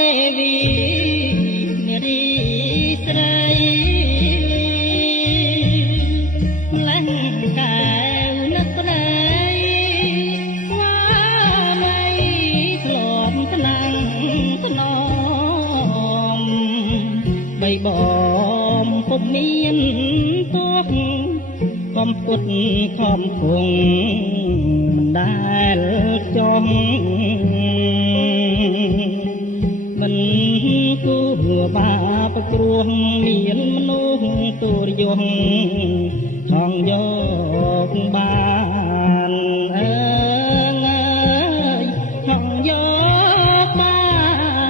ទេវីនារីស្រីម្លេះកែវនឹកក្ដីស្វាមីធ្លាប់ថ្នាំងថ្នមបីបំពុំមានទួកំពុតខំគង់មិនដែលចង់មិនគូបាប្រគ្រោះមានមនុស្សទូរយងថងយកបានអើយថងយកបា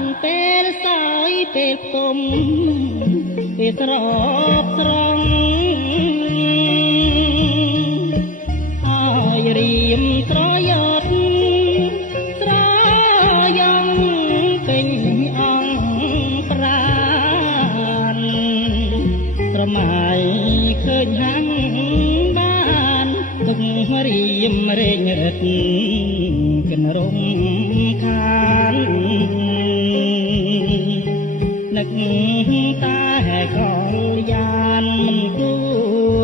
នពេលសើយពេលគុំពេលត្រប់ត្រង់ហើយរៀមត្រយត់ស្រយ៉ាងពេញអង្គប្រានត្រមៃឃើញហាំងបានទឹករៀមរែងរឹកកិនរំខាននឹកតែកលយានមិនគួ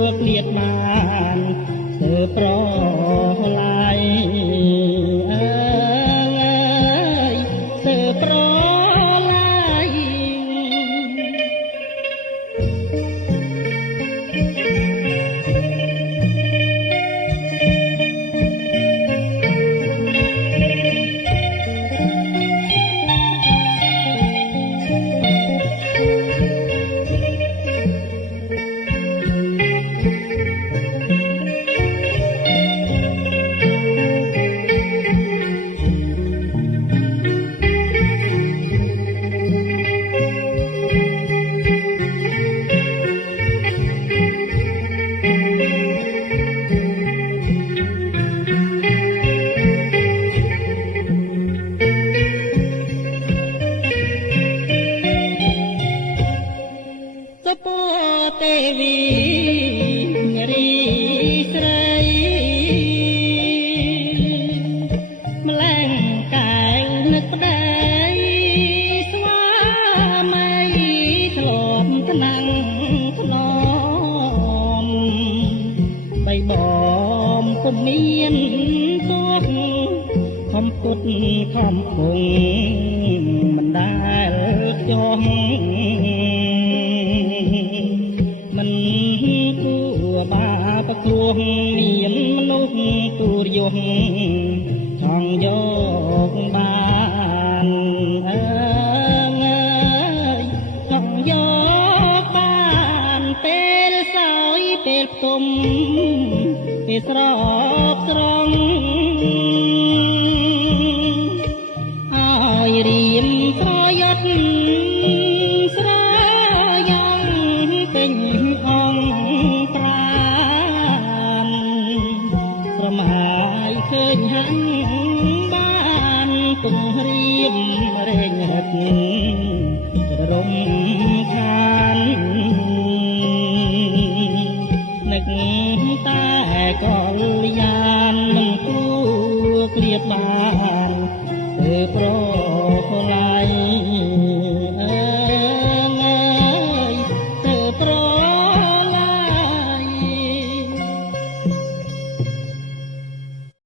រឃ្លាតបានទើបប្រឡាយអើយទើបប្រឡាយទេវីនារីស្រីម្លេះកែវនឹកក្ដីស្វាមីធ្លាប់ថ្នាំងថ្នមបីបំពុំមានទុកខំពុតខំគង់មិនដែលចង់មិនគួរបាប្រគ្រោះមានមនុស្សគួរយងថងយកបានអើយថងយកបានពេលសើយពេលគុំពេលស្រប់ស្រង់ហើយរៀមស្រយត់ស្រយ៉ាងពេញអង្គប្រានស្រមហើយឃើញហាំងបានពងរៀមរែងរឹក